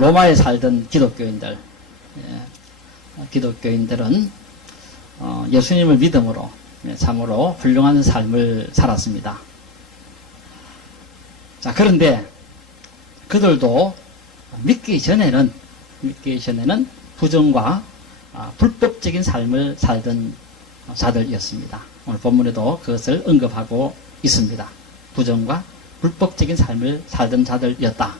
로마에 살던 기독교인들, 기독교인들은 예수님을 믿음으로 참으로 훌륭한 삶을 살았습니다. 자, 그런데 그들도 믿기 전에는 부정과 불법적인 삶을 살던 자들이었습니다. 오늘 본문에도 그것을 언급하고 있습니다. 부정과 불법적인 삶을 살던 자들이었다.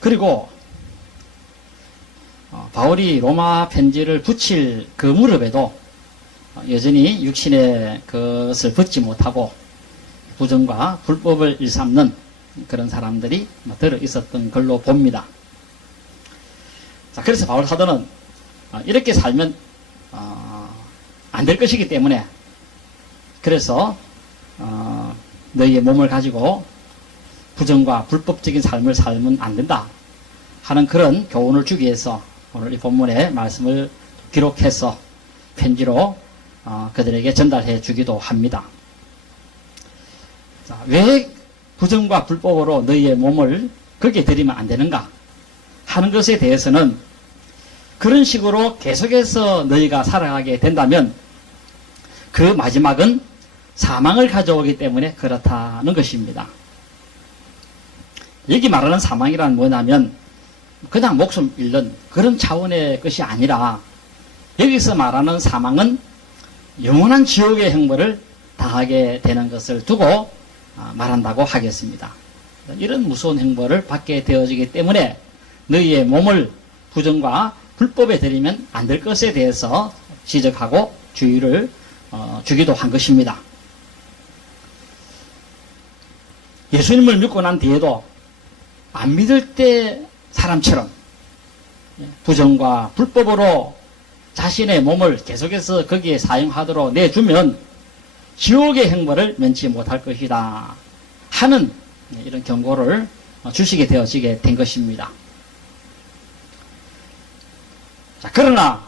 그리고 바울이 로마 편지를 붙일 그 무렵에도 여전히 육신의 것을 벗지 못하고 부정과 불법을 일삼는 그런 사람들이 들어 있었던 걸로 봅니다. 자, 그래서 바울 사도는 이렇게 살면 안 될 것이기 때문에, 그래서 너희의 몸을 가지고 부정과 불법적인 삶을 살면 안 된다 하는 그런 교훈을 주기 위해서 오늘 이 본문의 말씀을 기록해서 편지로 그들에게 전달해 주기도 합니다. 자, 왜 부정과 불법으로 너희의 몸을 거기에 들이면 안 되는가 하는 것에 대해서는, 그런 식으로 계속해서 너희가 살아가게 된다면 그 마지막은 사망을 가져오기 때문에 그렇다는 것입니다. 여기 말하는 사망이란 뭐냐면 그냥 목숨 잃는 그런 차원의 것이 아니라, 여기서 말하는 사망은 영원한 지옥의 형벌을 당하게 되는 것을 두고 말한다고 하겠습니다. 이런 무서운 형벌을 받게 되어지기 때문에 너희의 몸을 부정과 불법에 들이면 안 될 것에 대해서 지적하고 주의를 주기도 한 것입니다. 예수님을 믿고 난 뒤에도 안 믿을 때 사람처럼 부정과 불법으로 자신의 몸을 계속해서 거기에 사용하도록 내주면 지옥의 형벌을 면치 못할 것이다 하는 이런 경고를 주시게 되어지게 된 것입니다. 자, 그러나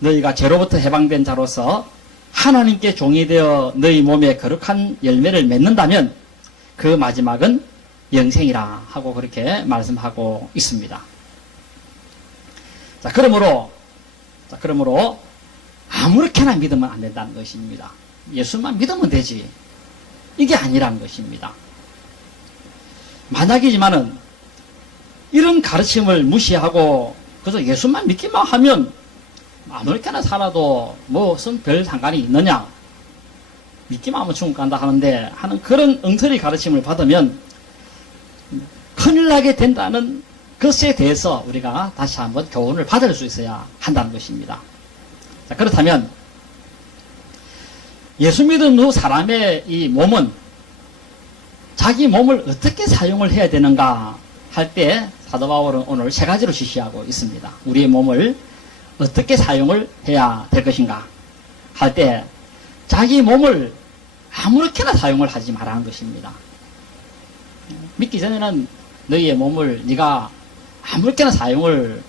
너희가 죄로부터 해방된 자로서 하나님께 종이 되어 너희 몸에 거룩한 열매를 맺는다면 그 마지막은 영생이라 하고 그렇게 말씀하고 있습니다. 자, 그러므로 아무렇게나 믿으면 안 된다는 것입니다. 예수만 믿으면 되지, 이게 아니라는 것입니다. 만약이지만은 이런 가르침을 무시하고 그래서 예수만 믿기만 하면 아무렇게나 살아도 무슨 별 상관이 있느냐, 믿기만 하면 천국 간다 하는데 하는 그런 엉터리 가르침을 받으면 큰일 나게 된다는 것에 대해서 우리가 다시 한번 교훈을 받을 수 있어야 한다는 것입니다. 자, 그렇다면 예수 믿은 후 사람의 이 몸은 자기 몸을 어떻게 사용을 해야 되는가 할 때 사도 바울은 오늘 세 가지로 지시하고 있습니다. 우리의 몸을 어떻게 사용을 해야 될 것인가 할 때 자기 몸을 아무렇게나 사용을 하지 말라는 것입니다. 믿기 전에는 너희의 몸을 네가 아무렇게나 사용을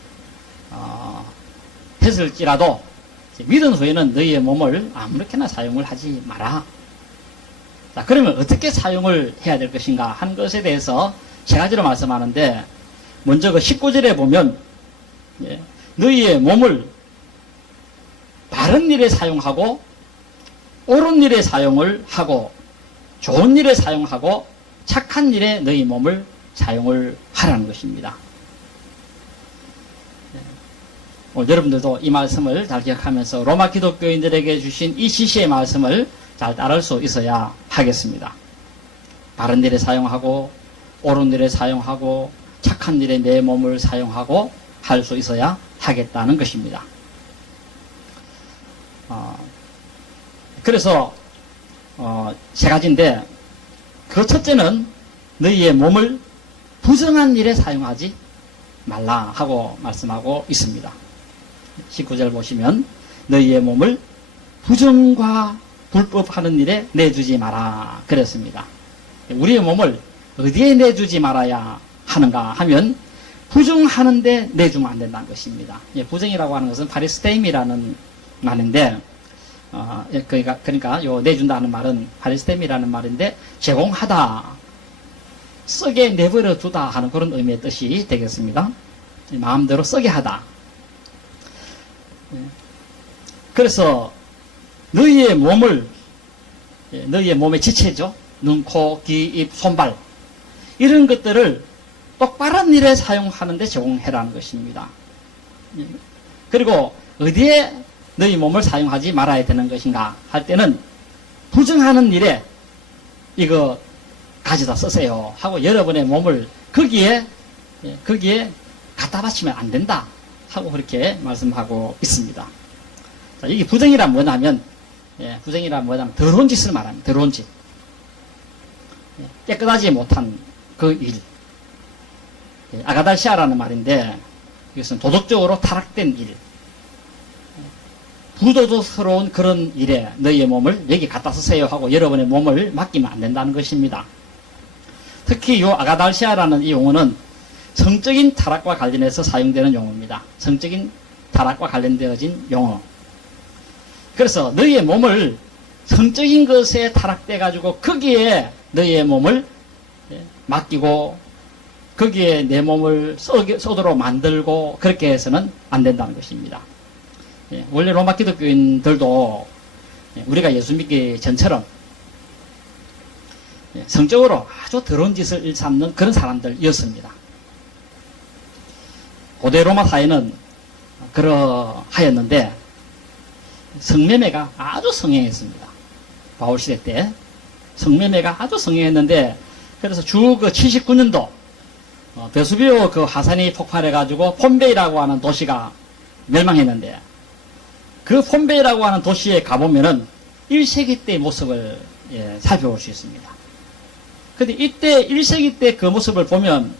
했을지라도 믿은 후에는 너희의 몸을 아무렇게나 사용을 하지 마라. 자, 그러면 어떻게 사용을 해야 될 것인가 하는 것에 대해서 세 가지로 말씀하는데, 먼저 그 19절에 보면 너희의 몸을 바른 일에 사용하고 옳은 일에 사용을 하고 좋은 일에 사용하고 착한 일에 너희 몸을 사용을 하라는 것입니다. 오늘 여러분들도 이 말씀을 잘 기억하면서 로마 기독교인들에게 주신 이 지시의 말씀을 잘 따를 수 있어야 하겠습니다. 바른 일에 사용하고 옳은 일에 사용하고 착한 일에 내 몸을 사용하고 할 수 있어야 하겠다는 것입니다. 그래서 세 가지인데, 그 첫째는 너희의 몸을 부정한 일에 사용하지 말라 하고 말씀하고 있습니다. 19절 보시면 너희의 몸을 부정과 불법하는 일에 내주지 마라 그랬습니다. 우리의 몸을 어디에 내주지 말아야 하는가 하면 부정하는데 내주면 안 된다는 것입니다. 부정이라고 하는 것은 파리스테임이라는 말인데, 그러니까 요 내준다는 말은 파리스템이라는 말인데 제공하다, 쓰게 내버려 두다 하는 그런 의미의 뜻이 되겠습니다. 마음대로 쓰게 하다. 그래서 너희의 몸을, 너희의 몸의 지체죠. 눈, 코, 귀, 입, 손발, 이런 것들을 똑바른 일에 사용하는데 제공해라는 것입니다. 그리고 어디에 너희 몸을 사용하지 말아야 되는 것인가 할 때는 부정하는 일에 이거 가져다 쓰세요 하고 여러분의 몸을 거기에 갖다 바치면 안 된다 하고 그렇게 말씀하고 있습니다. 자, 이게 부정이란 뭐냐면, 부정이란 뭐냐면 더러운 짓을 말합니다. 더러운 짓. 깨끗하지 못한 그 일. 아가달시아라는 말인데 이것은 도덕적으로 타락된 일, 부도덕스러운 그런 일에 너희의 몸을 여기 갖다 쓰세요 하고 여러분의 몸을 맡기면 안 된다는 것입니다. 특히 이 아가달시아라는 이 용어는 성적인 타락과 관련해서 사용되는 용어입니다. 성적인 타락과 관련되어진 용어. 그래서 너희의 몸을 성적인 것에 타락돼 가지고 거기에 너희의 몸을 맡기고 거기에 내 몸을 쏘도록 만들고 그렇게 해서는 안 된다는 것입니다. 원래 로마 기독교인들도 우리가 예수 믿기 전처럼 성적으로 아주 더러운 짓을 일삼는 그런 사람들이었습니다. 고대 로마 사회는 그러하였는데 성매매가 아주 성행했습니다. 바울 시대 때 성매매가 아주 성행했는데, 그래서 주 그 79년도 베수비오 그 화산이 폭발해가지고 폼베이라고 하는 도시가 멸망했는데, 그 폼베이라고 하는 도시에 가보면은 1세기 때의 모습을 살펴볼 수 있습니다. 근데 이때 1세기 때 그 모습을 보면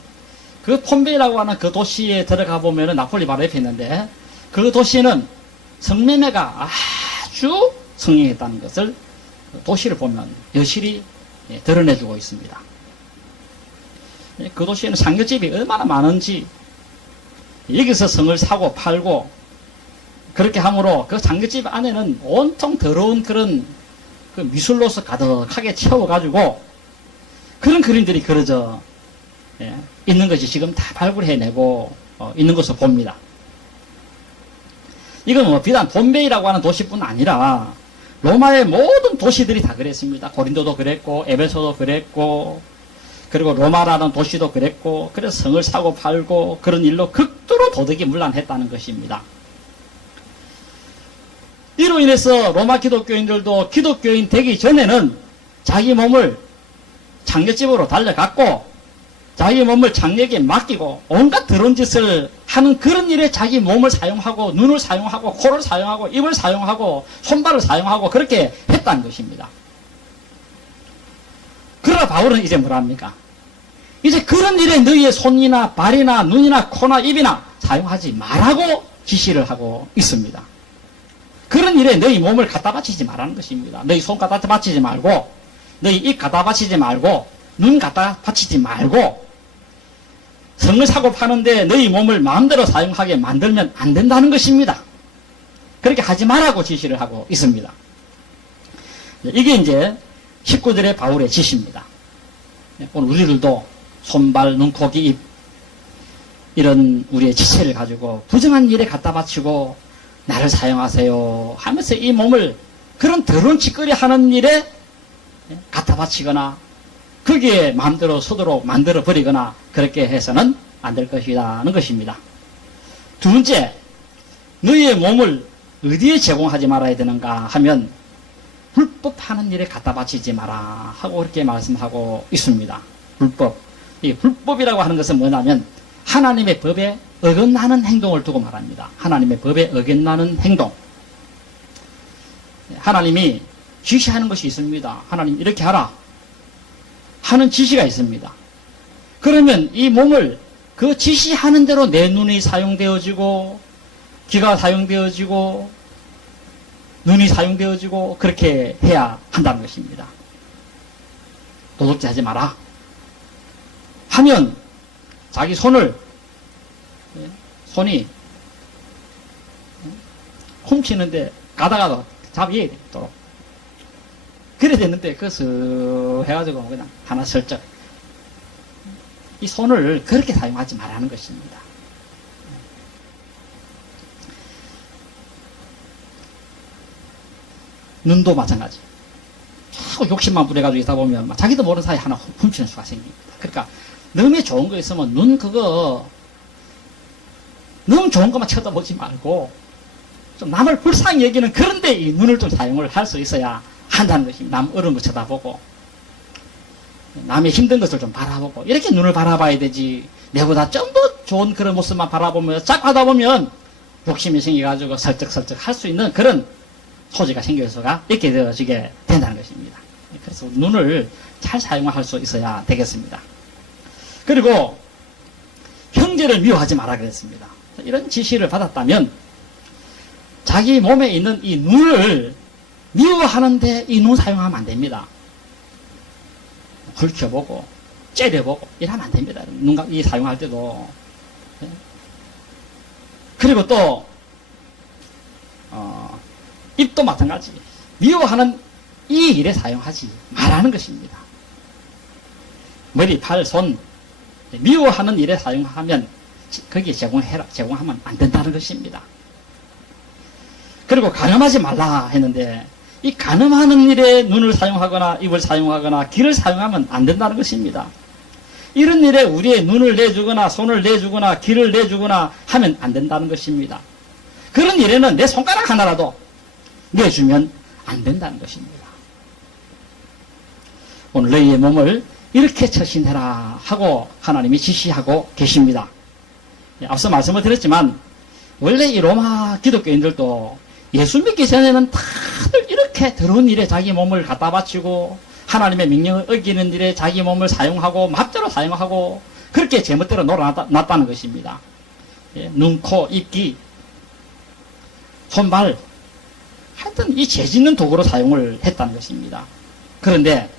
그 폼베이라고 하는 그 도시에 들어가 보면은 나폴리 바로 옆에 있는데 그 도시는 성매매가 아주 성행했다는 것을 도시를 보면 여실히 드러내주고 있습니다. 그 도시에는 상가집이 얼마나 많은지, 여기서 성을 사고 팔고 그렇게 함으로 그 상가집 안에는 온통 더러운 그런 그 미술로서 가득하게 채워가지고 그런 그림들이 그려져 있는 것이 지금 다 발굴해내고 있는 것을 봅니다. 이건 뭐 비단 폼베이라고 하는 도시뿐 아니라 로마의 모든 도시들이 다 그랬습니다. 고린도도 그랬고 에베소도 그랬고 그리고 로마라는 도시도 그랬고, 그래서 성을 사고 팔고 그런 일로 극도로 도덕이 문란했다는 것입니다. 이로 인해서 로마 기독교인들도 기독교인 되기 전에는 자기 몸을 장례집으로 달려갔고 자기 몸을 장례에게 맡기고 온갖 더러운 짓을 하는 그런 일에 자기 몸을 사용하고 눈을 사용하고 코를 사용하고 입을 사용하고 손발을 사용하고 그렇게 했다는 것입니다. 그러나 바울은 이제 뭐랍니까? 이제 그런 일에 너희의 손이나 발이나 눈이나 코나 입이나 사용하지 말라고 지시를 하고 있습니다. 그런 일에 너희 몸을 갖다 바치지 말라는 것입니다. 너희 손 갖다 바치지 말고, 너희 입 갖다 바치지 말고, 눈 갖다 바치지 말고, 성을 사고 파는데 너희 몸을 마음대로 사용하게 만들면 안 된다는 것입니다. 그렇게 하지 말라고 지시를 하고 있습니다. 이게 이제 식구들의 바울의 지시입니다. 오늘 우리들도 손발, 눈, 코, 귀, 입 이런 우리의 지체를 가지고 부정한 일에 갖다 바치고 나를 사용하세요 하면서 이 몸을 그런 더러운 짓거리 하는 일에 갖다 바치거나 거기에 마음대로 서도록 만들어 버리거나 그렇게 해서는 안 될 것이라는 것입니다. 두 번째, 너희의 몸을 어디에 제공하지 말아야 되는가 하면 불법 하는 일에 갖다 바치지 마라 하고 그렇게 말씀하고 있습니다. 불법. 이 불법이라고 하는 것은 뭐냐면 하나님의 법에 어긋나는 행동을 두고 말합니다. 하나님의 법에 어긋나는 행동. 하나님이 지시하는 것이 있습니다. 하나님 이렇게 하라 하는 지시가 있습니다. 그러면 이 몸을 그 지시하는 대로 내 눈이 사용되어지고 귀가 사용되어지고 눈이 사용되어지고 그렇게 해야 한다는 것입니다. 도둑질 하지 마라 하면 자기 손이 훔치는데 가다가 잡아야 되도록. 그래 됐는데, 그것을 해가지고 그냥 하나 슬쩍. 이 손을 그렇게 사용하지 말라는 것입니다. 눈도 마찬가지. 자꾸 욕심만 부려가지고 있다 보면 자기도 모르는 사이에 하나 훔치는 수가 생깁니다. 그러니까 너무 좋은 거 있으면 눈 그거 너무 좋은 것만 쳐다보지 말고 좀 남을 불쌍히 여기는 그런데 이 눈을 좀 사용을 할 수 있어야 한다는 것입니다. 남 어려운 거 쳐다보고 남의 힘든 것을 좀 바라보고 이렇게 눈을 바라봐야 되지. 내보다 좀 더 좋은 그런 모습만 바라보면 쫙 하다 보면 욕심이 생겨가지고 설쩍설쩍 할 수 있는 그런 소지가 생겨서가 있게 되어지게 된다는 것입니다. 그래서 눈을 잘 사용할 수 있어야 되겠습니다. 그리고 형제를 미워하지 마라 그랬습니다. 이런 지시를 받았다면 자기 몸에 있는 이 눈을 미워하는데 이 눈 사용하면 안 됩니다. hul켜보고 째려보고 이러면 안 됩니다. 눈각이 사용할 때도. 그리고 또 입도 마찬가지. 미워하는 이 일에 사용하지 말라는 것입니다. 머리, 팔, 손 미워하는 일에 사용하면 거기에 제공하면 안 된다는 것입니다. 그리고 간음하지 말라 했는데 이 간음하는 일에 눈을 사용하거나 입을 사용하거나 귀를 사용하면 안 된다는 것입니다. 이런 일에 우리의 눈을 내주거나 손을 내주거나 귀를 내주거나 하면 안 된다는 것입니다. 그런 일에는 내 손가락 하나라도 내주면 안 된다는 것입니다. 오늘 너희의 몸을 이렇게 처신해라 하고 하나님이 지시하고 계십니다. 앞서 말씀을 드렸지만 원래 이 로마 기독교인들도 예수 믿기 전에는 다들 이렇게 더러운 일에 자기 몸을 갖다 바치고 하나님의 명령을 어기는 일에 자기 몸을 사용하고 맘대로 사용하고 그렇게 제멋대로 놀아놨다는 것입니다. 눈, 코, 입, 귀, 손발 하여튼 이 죄짓는 도구로 사용을 했다는 것입니다. 그런데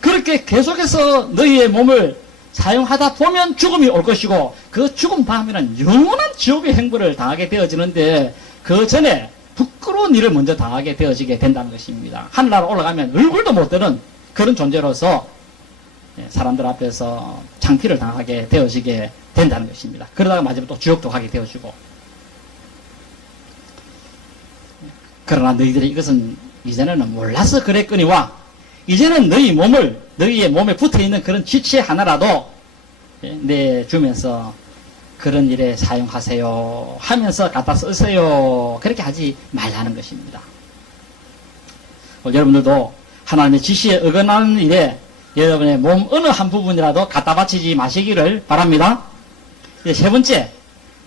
그렇게 계속해서 너희의 몸을 사용하다 보면 죽음이 올 것이고 그 죽음 다음에는 영원한 지옥의 행보를 당하게 되어지는데 그 전에 부끄러운 일을 먼저 당하게 되어지게 된다는 것입니다. 하늘나라 올라가면 얼굴도 못 드는 그런 존재로서 사람들 앞에서 창피를 당하게 되어지게 된다는 것입니다. 그러다가 마지막에 또 지옥도 가게 되어지고. 그러나 너희들이 이것은 이전에는 몰라서 그랬거니와 이제는 너희의 몸에 붙어있는 그런 지체 하나라도 내주면서 그런 일에 사용하세요 하면서 갖다 쓰세요. 그렇게 하지 말라는 것입니다. 여러분들도 하나님의 지시에 어긋나는 일에 여러분의 몸 어느 한 부분이라도 갖다 바치지 마시기를 바랍니다. 세 번째,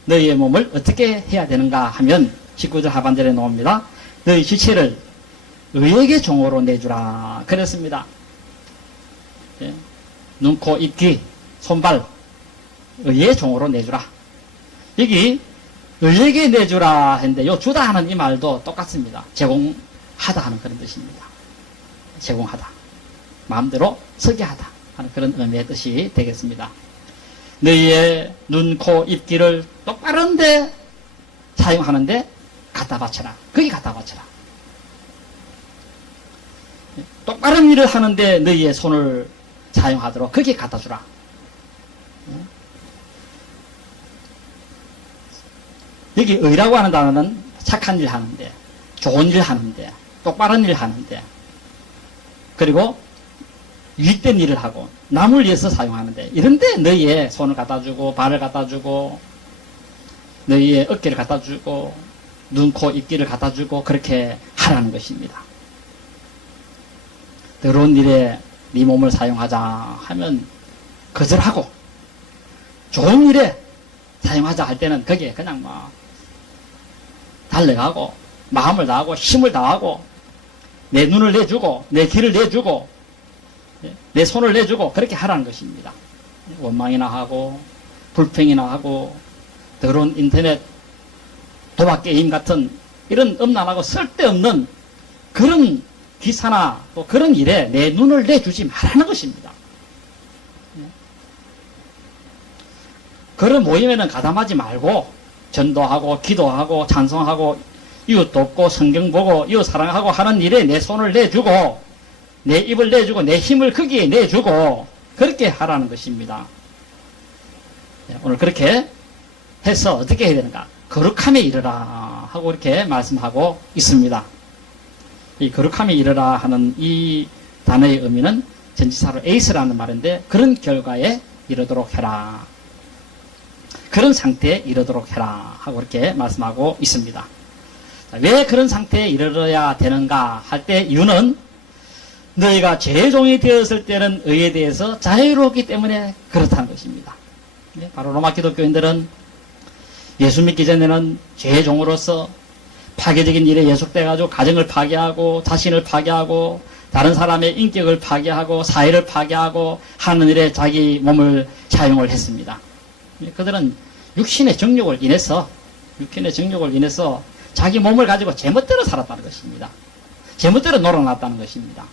너희의 몸을 어떻게 해야 되는가 하면 19절 하반절에 나옵니다. 너희 지체를 의에게 종으로 내주라 그랬습니다. 눈, 코, 입, 귀, 손발 의의 종으로 내주라. 여기 의에게 내주라 했는데 요 주다 하는 이 말도 똑같습니다. 제공하다 하는 그런 뜻입니다. 제공하다. 마음대로 서게 하다 하는 그런 의미의 뜻이 되겠습니다. 너희의 눈, 코, 입, 귀를 똑바른데 사용하는데 갖다 바쳐라. 거기 갖다 바쳐라. 똑바른 일을 하는데 너희의 손을 사용하도록 거기에 갖다 주라. 여기 의라고 하는 단어는 착한 일 하는데, 좋은 일 하는데, 똑바른 일 하는데, 그리고 유익된 일을 하고 남을 위해서 사용하는데 이런데 너희의 손을 갖다 주고 발을 갖다 주고 너희의 어깨를 갖다 주고 눈, 코, 입, 귀를 갖다 주고 그렇게 하라는 것입니다. 더러운 일에 네 몸을 사용하자 하면 거절하고 좋은 일에 사용하자 할 때는 거기에 그냥 달려가고 마음을 다하고 힘을 다하고 내 눈을 내주고 내 귀를 내주고 내 손을 내주고 그렇게 하라는 것입니다. 원망이나 하고 불평이나 하고 더러운 인터넷 도박게임 같은 이런 음란하고 쓸데없는 그런 기사나 또 그런 일에 내 눈을 내주지 말라는 것입니다. 그런 모임에는 가담하지 말고 전도하고 기도하고 찬송하고 이웃 돕고 성경 보고 이웃 사랑하고 하는 일에 내 손을 내주고 내 입을 내주고 내 힘을 거기에 내주고 그렇게 하라는 것입니다. 오늘 그렇게 해서 어떻게 해야 되는가? 거룩함에 이르라 하고 이렇게 말씀하고 있습니다. 이 거룩함에 이르라 하는 이 단어의 의미는 전치사로 에이스라는 말인데 그런 결과에 이르도록 해라. 그런 상태에 이르도록 해라 하고 이렇게 말씀하고 있습니다. 왜 그런 상태에 이르러야 되는가 할 때 이유는 너희가 죄의 종이 되었을 때는 의에 대해서 자유롭기 때문에 그렇다는 것입니다. 바로 로마 기독교인들은 예수 믿기 전에는 죄의 종으로서 파괴적인 일에 예속돼가지고 가정을 파괴하고 자신을 파괴하고 다른 사람의 인격을 파괴하고 사회를 파괴하고 하는 일에 자기 몸을 사용을 했습니다. 그들은 육신의 정욕을 인해서 자기 몸을 가지고 제멋대로 살았다는 것입니다. 제멋대로 놀아났다는 것입니다.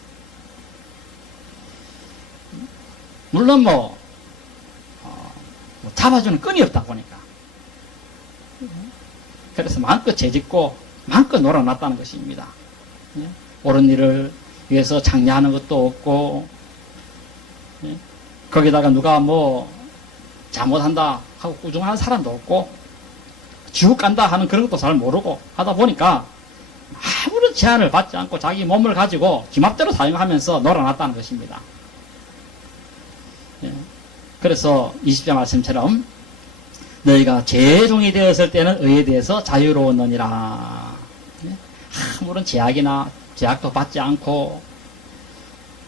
물론 잡아주는 끈이 없다 보니까 그래서 마음껏 죄짓고 마음껏 놀아났다는 것입니다. 옳은 일을 위해서 장려하는 것도 없고 거기다가 누가 잘못한다 하고 꾸중하는 사람도 없고 지옥 간다 하는 그런 것도 잘 모르고 하다 보니까 아무런 제한을 받지 않고 자기 몸을 가지고 기맘대로 사용하면서 놀아났다는 것입니다. 그래서 20절 말씀처럼 너희가 죄의 종이 되었을 때는 의에 대해서 자유로웠느니라. 아무런 제약도 받지 않고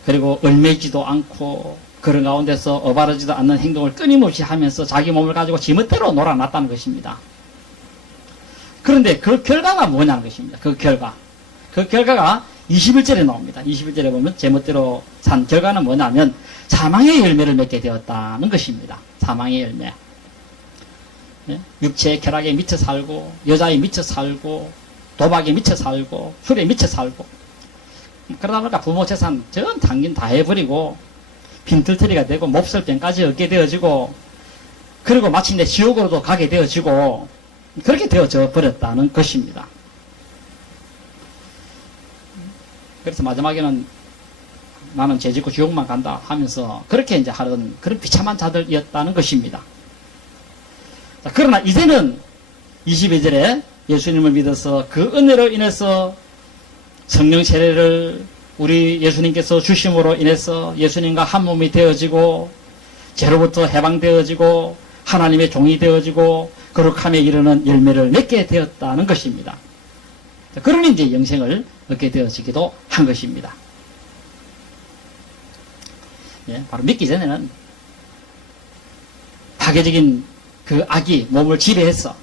그리고 얽매이지도 않고 그런 가운데서 어바르지도 않는 행동을 끊임없이 하면서 자기 몸을 가지고 지멋대로 놀아났다는 것입니다. 그런데 그 결과가 뭐냐는 것입니다. 그 결과가 21절에 나옵니다. 21절에 보면 제멋대로 산 결과는 뭐냐면 사망의 열매를 맺게 되었다는 것입니다. 사망의 열매. 육체의 쾌락에 미쳐 살고 여자에 미쳐 살고 도박에 미쳐 살고 술에 미쳐 살고 그러다 보니까 부모 재산 전 당긴 다 해버리고 빈털터리가 되고 몹쓸병까지 얻게 되어지고 그리고 마침내 지옥으로도 가게 되어지고 그렇게 되어져 버렸다는 것입니다. 그래서 마지막에는 나는 죄 짓고 지옥만 간다 하면서 그렇게 이제 하던 그런 비참한 자들이었다는 것입니다. 자, 그러나 이제는 22절에 예수님을 믿어서 그 은혜로 인해서 성령 세례를 우리 예수님께서 주심으로 인해서 예수님과 한 몸이 되어지고 죄로부터 해방되어지고 하나님의 종이 되어지고 거룩함에 이르는 열매를 맺게 되었다는 것입니다. 자, 그러니 이제 영생을 얻게 되어지기도 한 것입니다. 바로 믿기 전에는 파괴적인 그 악이 몸을 지배했어.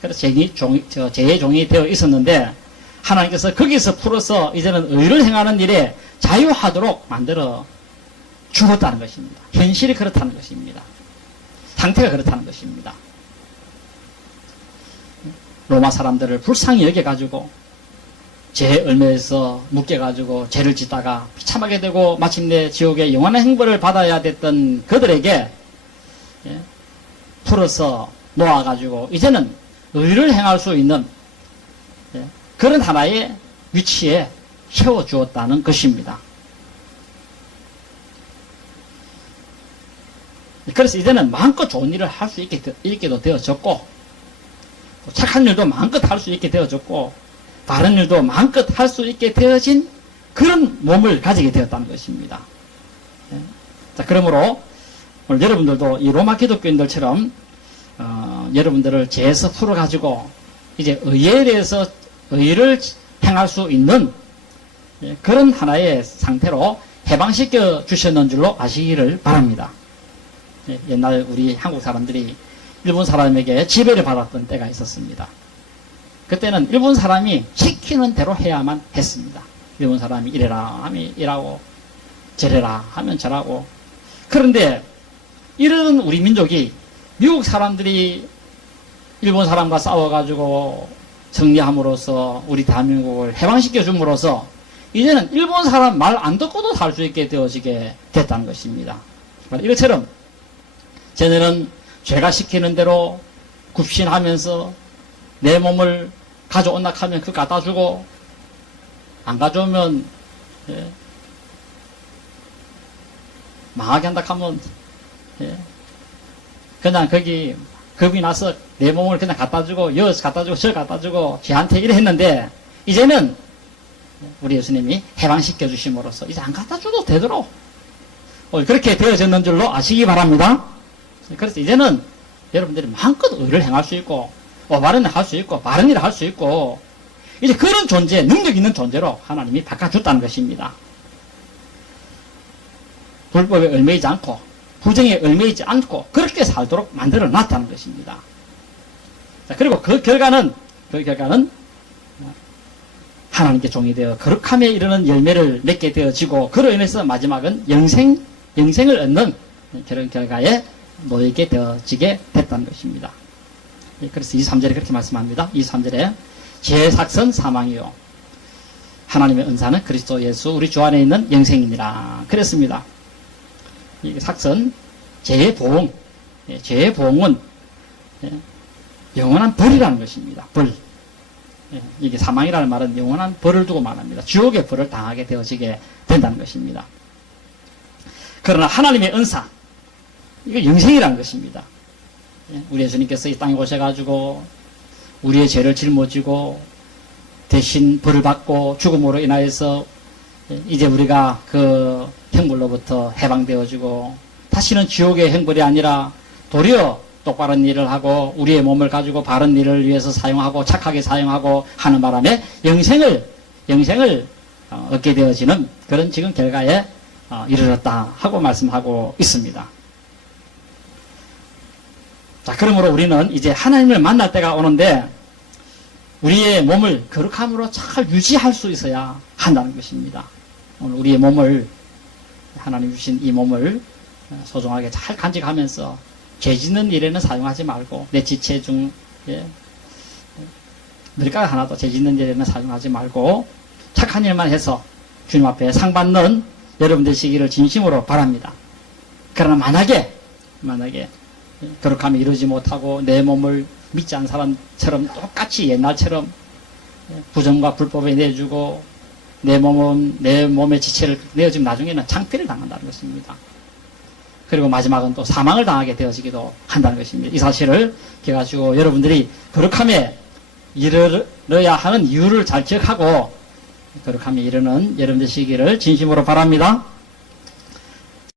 그래서 죄의 종이 되어 있었는데 하나님께서 거기서 풀어서 이제는 의를 행하는 일에 자유하도록 만들어 주었다는 것입니다. 현실이 그렇다는 것입니다. 상태가 그렇다는 것입니다. 로마 사람들을 불쌍히 여겨가지고 죄의 얼매에서 묶여가지고 죄를 짓다가 비참하게 되고 마침내 지옥의 영원한 행벌을 받아야 됐던 그들에게 풀어서 놓아가지고 이제는 의를 행할 수 있는 그런 하나의 위치에 세워주었다는 것입니다. 그래서 이제는 마음껏 좋은 일을 할 수 있게도 되어졌고 착한 일도 마음껏 할 수 있게 되어졌고 바른 일도 마음껏 할 수 있게 되어진 그런 몸을 가지게 되었다는 것입니다. 자, 그러므로 오늘 여러분들도 이 로마 기독교인들처럼 여러분들을 죄에서 풀어가지고 이제 의에 대해서 의를 행할 수 있는 그런 하나의 상태로 해방시켜 주셨는 줄로 아시기를 바랍니다. 옛날 우리 한국 사람들이 일본 사람에게 지배를 받았던 때가 있었습니다. 그때는 일본 사람이 시키는 대로 해야만 했습니다. 일본 사람이 이래라 하면 이라고 저래라 하면 저라고. 그런데 이런 우리 민족이 미국 사람들이 일본 사람과 싸워가지고 정리함으로써 우리 대한민국을 해방시켜 줌으로써 이제는 일본 사람 말 안 듣고도 살 수 있게 되어지게 됐다는 것입니다. 이것처럼 전에는 죄가 시키는 대로 굽신하면서 내 몸을 가져온다 하면 그거 갖다 주고, 안 가져오면, 예, 망하게 한다 하면, 예, 그냥 거기 겁이 나서 내 몸을 그냥 갖다 주고, 여기서 갖다 주고, 저 갖다 주고, 쟤한테 이래 했는데, 이제는 우리 예수님이 해방시켜 주심으로써 이제 안 갖다 줘도 되도록 그렇게 되어졌는 줄로 아시기 바랍니다. 그래서 이제는 여러분들이 마음껏 의를 행할 수 있고, 바른 일 할 수 있고, 바른 일을 할 수 있고, 이제 그런 존재, 능력 있는 존재로 하나님이 바꿔줬다는 것입니다. 불법에 얽매이지 않고, 부정에 얽매이지 않고, 그렇게 살도록 만들어 놨다는 것입니다. 자, 그리고 그 결과는 하나님께 종이 되어 거룩함에 이르는 열매를 맺게 되어지고, 그로 인해서 마지막은 영생을 얻는 그런 결과에 놓이게 되어지게 됐다는 것입니다. 그래서 23절에 그렇게 말씀합니다. 23절에 제 삭선 사망이요 하나님의 은사는 그리스도 예수 우리 주 안에 있는 영생이니라 그랬습니다. 이 삭선 죄의 보응, 죄의 보응은 영원한 벌이라는 것입니다. 벌. 이게 사망이라는 말은 영원한 벌을 두고 말합니다. 지옥의 벌을 당하게 되어지게 된다는 것입니다. 그러나 하나님의 은사, 이거 영생이라는 것입니다. 우리 예수님께서 이 땅에 오셔가지고 우리의 죄를 짊어지고 대신 벌을 받고 죽음으로 인하여서 이제 우리가 그 형벌로부터 해방되어지고 다시는 지옥의 형벌이 아니라 도리어 똑바른 일을 하고 우리의 몸을 가지고 바른 일을 위해서 사용하고 착하게 사용하고 하는 바람에 영생을 얻게 되어지는 그런 지금 결과에 이르렀다 하고 말씀하고 있습니다. 자, 그러므로 우리는 이제 하나님을 만날 때가 오는데 우리의 몸을 거룩함으로 잘 유지할 수 있어야 한다는 것입니다. 오늘 우리의 몸을, 하나님 주신 이 몸을 소중하게 잘 간직하면서 죄 짓는 일에는 사용하지 말고, 내 지체 중 머리카락 하나도 죄 짓는 일에는 사용하지 말고 착한 일만 해서 주님 앞에 상 받는 여러분 되시기를 진심으로 바랍니다. 그러나 만약에 거룩함이 이루지 못하고 내 몸을 믿지 않은 사람처럼 똑같이 옛날처럼 부정과 불법에 내주고 내 몸의 지체를 내어주면 나중에는 창피를 당한다는 것입니다. 그리고 마지막은 또 사망을 당하게 되어지기도 한다는 것입니다. 이 사실을 기억하시고 여러분들이 거룩함에 이르러야 하는 이유를 잘 기억하고 거룩함에 이르는 여러분 되시기를 진심으로 바랍니다.